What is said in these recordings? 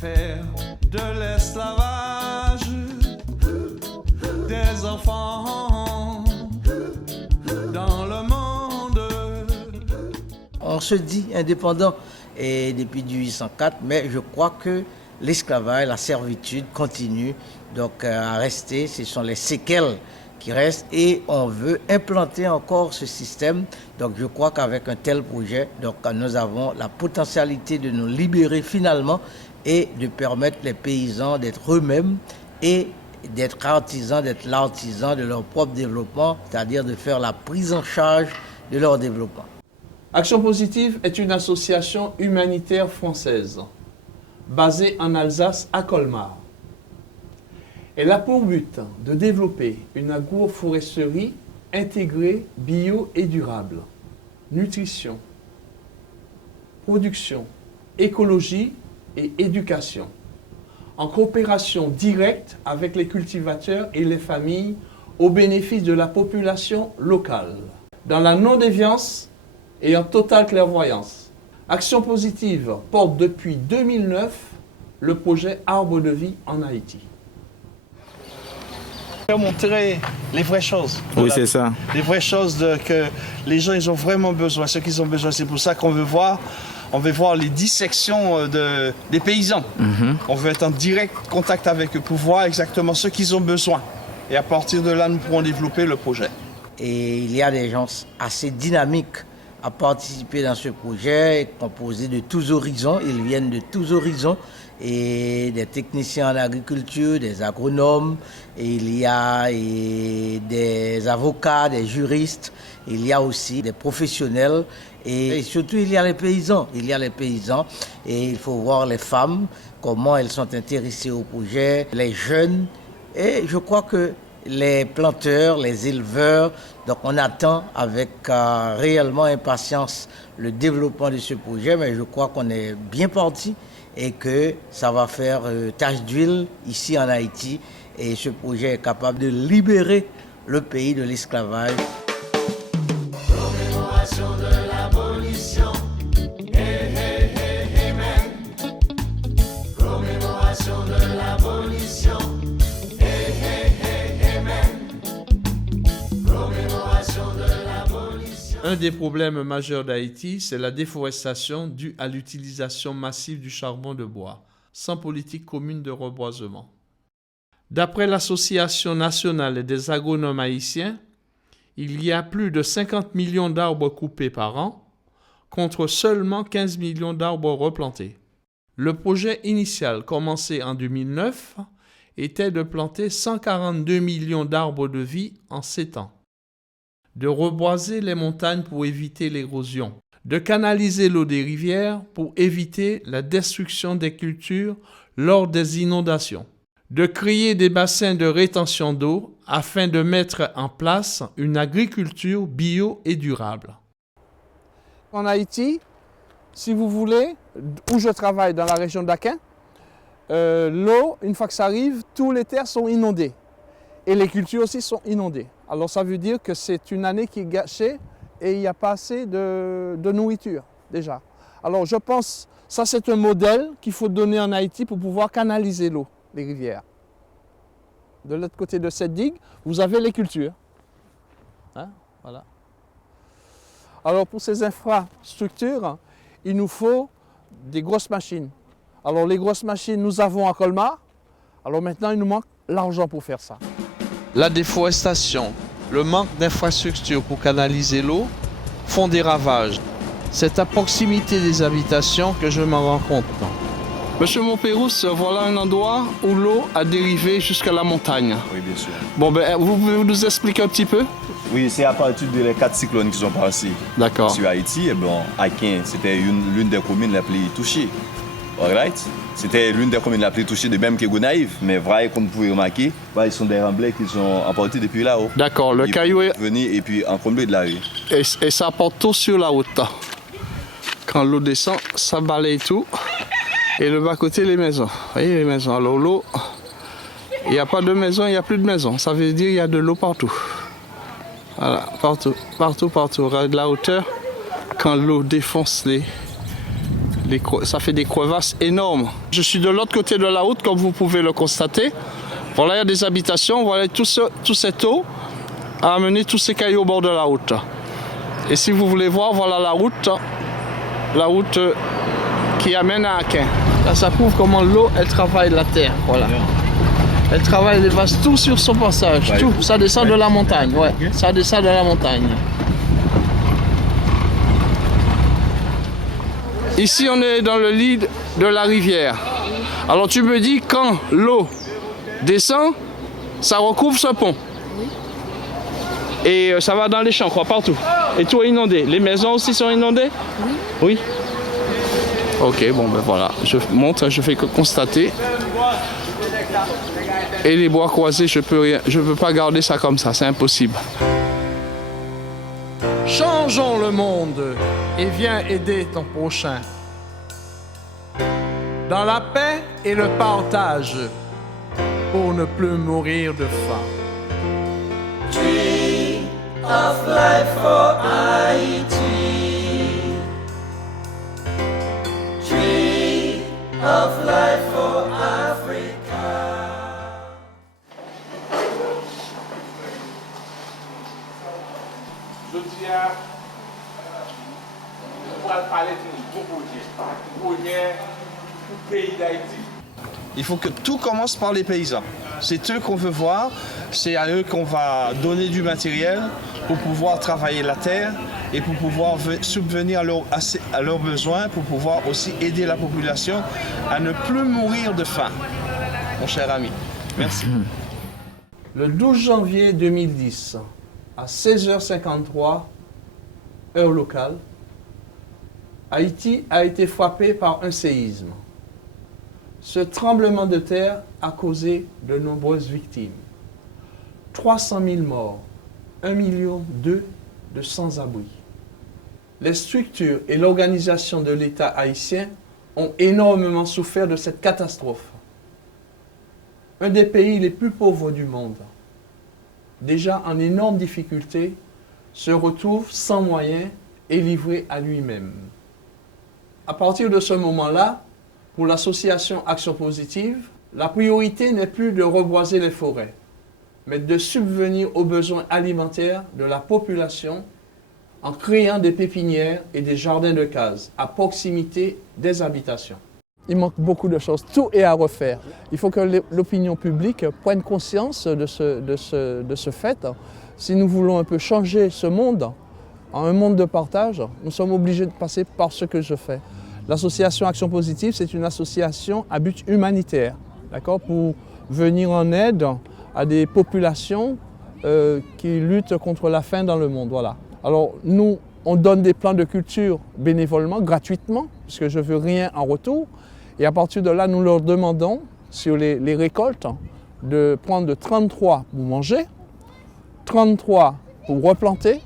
faire de l'esclavage des enfants dans le monde. On se dit indépendant et depuis 1804, mais je crois que l'esclavage, la servitude continue donc à rester. Ce sont les séquelles qui restent et on veut implanter encore ce système. Donc je crois qu'avec un tel projet, donc nous avons la potentialité de nous libérer finalement et de permettre les paysans d'être eux-mêmes et d'être artisans, d'être l'artisan de leur propre développement, c'est-à-dire de faire la prise en charge de leur développement. Action Positive est une association humanitaire française basée en Alsace à Colmar. Elle a pour but de développer une agroforesterie intégrée, bio et durable, nutrition, production, écologie et éducation, en coopération directe avec les cultivateurs et les familles au bénéfice de la population locale, dans la non-déviance et en totale clairvoyance. Action Positive porte depuis 2009 le projet Arbre de vie en Haïti. Montrer les vraies choses. Oui, c'est ça. Les vraies choses que les gens ils ont vraiment besoin, ce qu'ils ont besoin. C'est pour ça qu'on veut voir, les dissections des paysans. On veut être en direct contact avec eux pour voir exactement ce qu'ils ont besoin. Et à partir de là, nous pourrons développer le projet. Et il y a des gens assez dynamiques à participer dans ce projet, composé de tous horizons. Ils viennent de tous horizons, et des techniciens en agriculture, des agronomes, et il y a des avocats, des juristes, il y a aussi des professionnels, et surtout il y a les paysans. Il y a les paysans, et il faut voir les femmes, comment elles sont intéressées au projet, les jeunes, et je crois que les planteurs, les éleveurs. Donc on attend avec réellement impatience le développement de ce projet, mais je crois qu'on est bien parti et que ça va faire tache d'huile ici en Haïti, et ce projet est capable de libérer le pays de l'esclavage. Commémoration de l'abolition. Hey, hey, hey, amen. Commémoration de l'abolition. Hey, hey, hey, amen. Commémoration de l'abolition. Un des problèmes majeurs d'Haïti, c'est la déforestation due à l'utilisation massive du charbon de bois, sans politique commune de reboisement. D'après l'Association nationale des agronomes haïtiens, il y a plus de 50 millions d'arbres coupés par an, contre seulement 15 millions d'arbres replantés. Le projet initial, commencé en 2009, était de planter 142 millions d'arbres de vie en 7 ans, de reboiser les montagnes pour éviter l'érosion, de canaliser l'eau des rivières pour éviter la destruction des cultures lors des inondations, de créer des bassins de rétention d'eau afin de mettre en place une agriculture bio et durable. En Haïti, si vous voulez, où je travaille dans la région d'Aquin, l'eau, une fois que ça arrive, tous les terres sont inondées. Et les cultures aussi sont inondées. Alors ça veut dire que c'est une année qui est gâchée et il n'y a pas assez de nourriture déjà. Alors je pense, ça c'est un modèle qu'il faut donner en Haïti pour pouvoir canaliser l'eau des rivières. De l'autre côté de cette digue, vous avez les cultures. Hein? Voilà. Alors pour ces infrastructures, il nous faut des grosses machines. Alors les grosses machines, nous avons à Colmar. Alors maintenant, il nous manque l'argent pour faire ça. La déforestation, le manque d'infrastructures pour canaliser l'eau font des ravages. C'est à proximité des habitations que je m'en rends compte. Monsieur Montpérousse, voilà un endroit où l'eau a dérivé jusqu'à la montagne. Oui, bien sûr. Bon, ben, vous pouvez nous expliquer un petit peu? Oui, c'est à partir des 4 cyclones qui sont passés sur Haïti. Et bon, Aquin, c'était l'une des communes les plus touchées. Alright? C'était l'une des communes les plus touchées de même que Gonaïve. Mais vrai, comme vous pouvez remarquer, ils sont des remblais qui sont emportés depuis là-haut. D'accord, le caillou est venu et puis encombré de la rue. Et ça porte tout sur la route. Quand l'eau descend, ça balaye tout. Et le bas-côté, les maisons. Vous voyez les maisons. Alors l'eau, il n'y a pas de maison, il n'y a plus de maison. Ça veut dire qu'il y a de l'eau partout. Voilà, partout, partout, partout. Regarde la hauteur, quand l'eau défonce Ça fait des crevasses énormes. Je suis de l'autre côté de la route, comme vous pouvez le constater. Voilà, il y a des habitations. Voilà, toute cette eau a amené tous ces cailloux au bord de la route. Et si vous voulez voir, voilà la route qui amène à Aquin. Là, ça prouve comment l'eau, elle travaille la terre. Voilà. Elle travaille, elle dévase tout sur son passage. Tout, ça descend de la montagne. Ouais, ça descend de la montagne. Ici, on est dans le lit de la rivière. Alors, tu me dis, quand l'eau descend, ça recouvre ce pont. Et ça va dans les champs, quoi, partout. Et tout est inondé. Les maisons aussi sont inondées? Oui. Ok, bon, ben voilà. Je montre, je fais que constater. Et les bois croisés, je peux pas garder ça comme ça, c'est impossible. Changeons le monde et viens aider ton prochain. Dans la paix et le partage, pour ne plus mourir de faim. Tree of life for Haiti. Tree of life for Africa. Je dis à on va parler de projet pour le pays d'Haïti. Il faut que tout commence par les paysans. C'est eux qu'on veut voir, c'est à eux qu'on va donner du matériel pour pouvoir travailler la terre et pour pouvoir subvenir à leurs besoins, pour pouvoir aussi aider la population à ne plus mourir de faim. Mon cher ami, merci. Le 12 janvier 2010, à 16h53, heure locale, Haïti a été frappé par un séisme. Ce tremblement de terre a causé de nombreuses victimes. 300 000 morts, 1,2 million de sans-abri. Les structures et l'organisation de l'État haïtien ont énormément souffert de cette catastrophe. Un des pays les plus pauvres du monde, déjà en énorme difficulté, se retrouve sans moyens et livré à lui-même. À partir de ce moment-là, pour l'association Action Positive, la priorité n'est plus de reboiser les forêts, mais de subvenir aux besoins alimentaires de la population en créant des pépinières et des jardins de cases à proximité des habitations. Il manque beaucoup de choses, tout est à refaire. Il faut que l'opinion publique prenne conscience de ce fait. Si nous voulons un peu changer ce monde, en un monde de partage, nous sommes obligés de passer par ce que je fais. L'association Action Positive, c'est une association à but humanitaire, d'accord, pour venir en aide à des populations qui luttent contre la faim dans le monde. Voilà. Alors nous, on donne des plans de culture bénévolement, gratuitement, puisque je ne veux rien en retour. Et à partir de là, nous leur demandons, sur les récoltes, de prendre de 33 pour manger, 33 pour replanter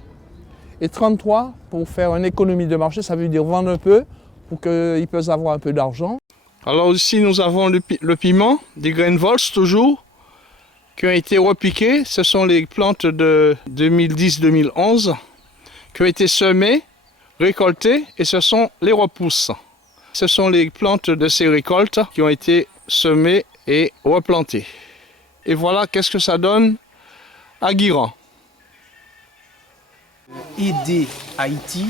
et 33 pour faire une économie de marché, ça veut dire vendre un peu, pour qu'ils puissent avoir un peu d'argent. Alors ici, nous avons le piment, des graines Volts toujours, qui ont été repiquées. Ce sont les plantes de 2010-2011 qui ont été semées, récoltées, et ce sont les repousses. Ce sont les plantes de ces récoltes qui ont été semées et replantées. Et voilà qu'est-ce que ça donne à Guiran. Aider Haïti,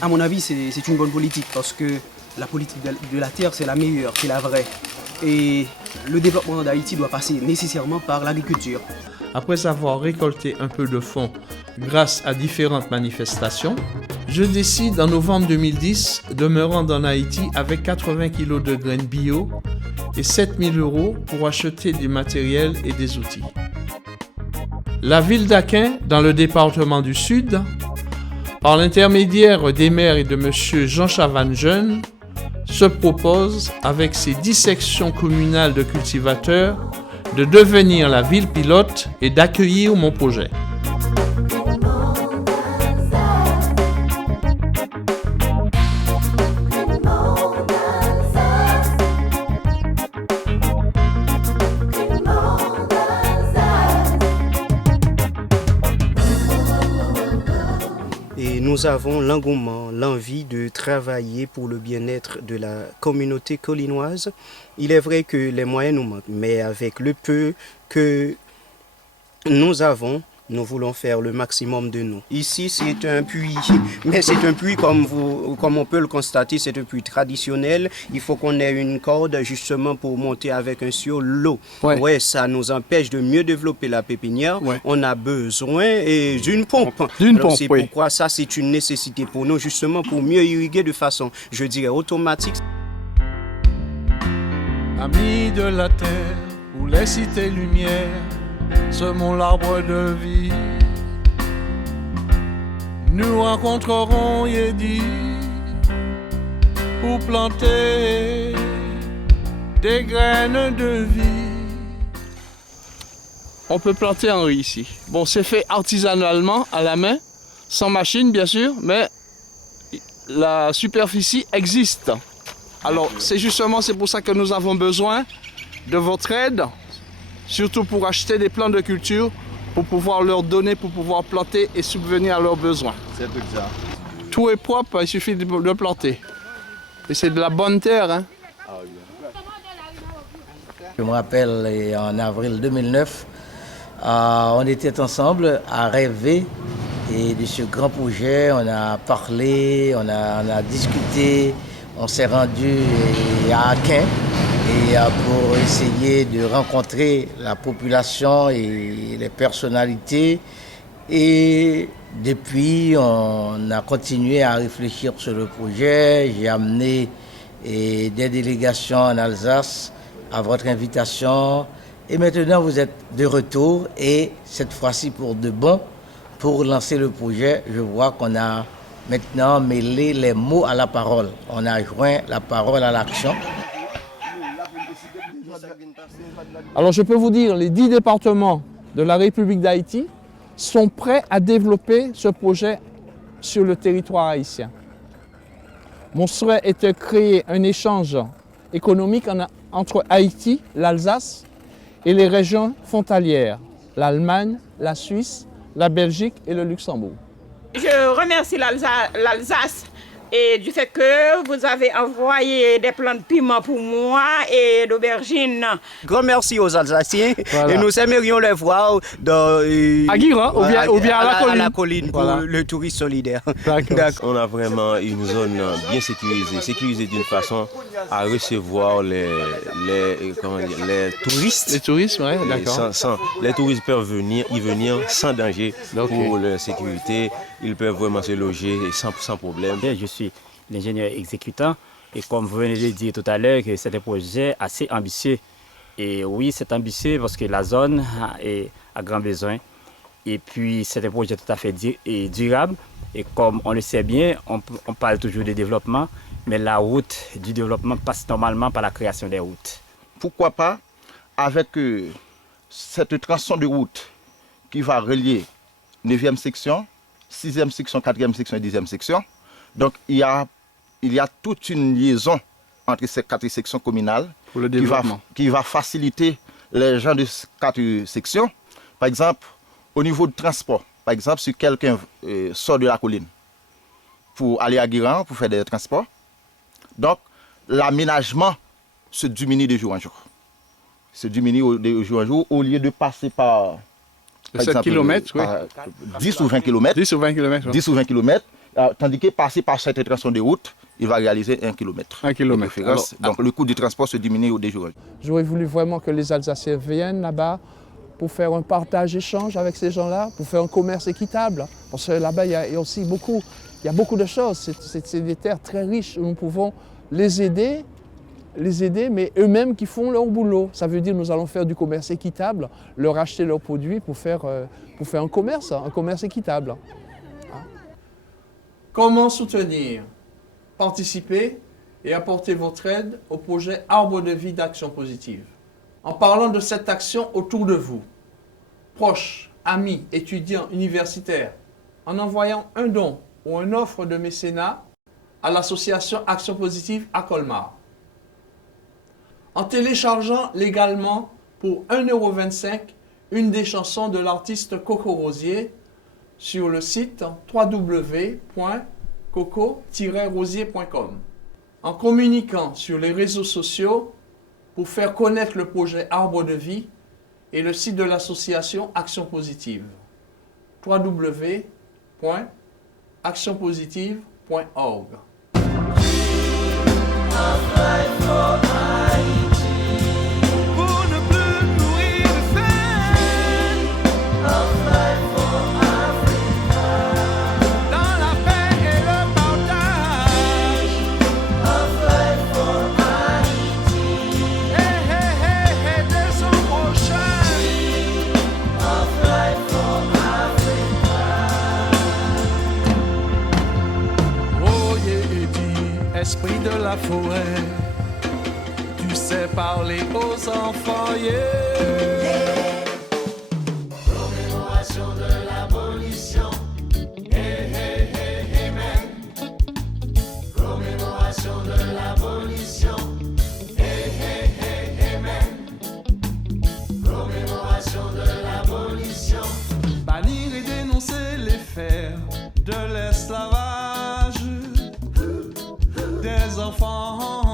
à mon avis, c'est une bonne politique parce que la politique de la terre, c'est la meilleure, c'est la vraie. Et le développement d'Haïti doit passer nécessairement par l'agriculture. Après avoir récolté un peu de fonds grâce à différentes manifestations, je décide en novembre 2010 de me rendre en Haïti avec 80 kg de graines bio et 7 000 € pour acheter du matériel et des outils. La ville d'Aquin, dans le département du Sud, par l'intermédiaire des maires et de M. Jean Chavannes Jeune, se propose, avec ses 10 sections communales de cultivateurs, de devenir la ville pilote et d'accueillir mon projet. Et nous nous avons l'engouement, l'envie de travailler pour le bien-être de la communauté collinoise. Il est vrai que les moyens nous manquent, mais avec le peu que nous avons, nous voulons faire le maximum de nous. Ici, c'est un puits, mais c'est un puits comme on peut le constater, c'est un puits traditionnel. Il faut qu'on ait une corde justement pour monter avec un sur l'eau. Ouais, ça nous empêche de mieux développer la pépinière. Ouais. On a besoin d'une pompe. C'est pourquoi ça, c'est une nécessité pour nous, justement pour mieux irriguer de façon, je dirais, automatique. Amis de la terre, où les cités lumières semons l'arbre de vie. Nous rencontrerons Yedi pour planter des graines de vie. On peut planter en riz ici. Bon, c'est fait artisanalement, à la main, sans machine bien sûr, mais la superficie existe. Alors, c'est pour ça que nous avons besoin de votre aide, surtout pour acheter des plants de culture, pour pouvoir leur donner, pour pouvoir planter et subvenir à leurs besoins. C'est tout ça. Tout est propre, il suffit de planter. Et c'est de la bonne terre. Hein. Je me rappelle, en avril 2009, on était ensemble à rêver de ce grand projet. On a parlé, on a discuté, on s'est rendu à Aquin. Et pour essayer de rencontrer la population et les personnalités. Et depuis, on a continué à réfléchir sur le projet. J'ai amené des délégations en Alsace à votre invitation. Et maintenant, vous êtes de retour. Et cette fois-ci, pour de bon, pour lancer le projet, je vois qu'on a maintenant mêlé les mots à la parole. On a joint la parole à l'action. Alors je peux vous dire, les 10 départements de la République d'Haïti sont prêts à développer ce projet sur le territoire haïtien. Mon souhait est de créer un échange économique entre Haïti, l'Alsace et les régions frontalières, l'Allemagne, la Suisse, la Belgique et le Luxembourg. Je remercie l'Alsace et du fait que vous avez envoyé des plants de piment pour moi et d'aubergines. Grand merci aux Alsaciens. Voilà. Et nous aimerions les voir à Guiran ou bien à la colline pour le tourisme solidaire. On a vraiment une zone bien sécurisée d'une façon à recevoir les touristes. Les touristes, oui, d'accord. Les touristes peuvent y venir sans danger pour leur sécurité. Ils peuvent vraiment se loger sans problème. Je suis l'ingénieur exécutant et comme vous venez de le dire tout à l'heure, c'est un projet assez ambitieux. Et oui, c'est ambitieux parce que la zone a grand besoin. Et puis, c'est un projet tout à fait durable. Et comme on le sait bien, on parle toujours de développement, mais la route du développement passe normalement par la création des routes. Pourquoi pas, avec cette tronçon de route qui va relier 9e section, 6e section, 4e section et 10e section. Donc, il y a toute une liaison entre ces 4 sections communales qui va faciliter les gens de ces 4 sections. Par exemple, au niveau du transport, par exemple, si quelqu'un sort de la colline pour aller à Guiran, pour faire des transports, donc l'aménagement se diminue de jour en jour. Se diminue de jour en jour au lieu de passer par 7 km, oui. 10 ou 20 km. 10 ou 20 km. 10 ou 20 km. Tandis que passer par cette tronçon de route, il va réaliser 1 km. 1 km. Donc le coût du transport se diminue au jour. J'aurais voulu vraiment que les Alsaciens viennent là-bas pour faire un partage-échange avec ces gens-là, pour faire un commerce équitable. Parce que là-bas, il y a aussi beaucoup de choses. C'est des terres très riches où nous pouvons les aider, mais eux-mêmes qui font leur boulot. Ça veut dire que nous allons faire du commerce équitable, leur acheter leurs produits pour faire un commerce équitable. Comment soutenir, participer et apporter votre aide au projet Arbre de vie d'Action Positive? En parlant de cette action autour de vous, proches, amis, étudiants, universitaires, en envoyant un don ou une offre de mécénat à l'association Action Positive à Colmar. En téléchargeant légalement pour 1,25 € une des chansons de l'artiste Coco Rosier sur le site www.coco-rosier.com. En communiquant sur les réseaux sociaux pour faire connaître le projet Arbre de Vie et le site de l'association Action Positive. www.actionpositive.org. Esprit de la forêt, tu sais parler aux enfants, yeah. Commémoration de l'abolition, hey, hey, hey, hey, man. Commémoration de l'abolition, hey, hey, hey, hey, man. Commémoration de l'abolition. Bannir et dénoncer les faits de l'esclavage des enfants.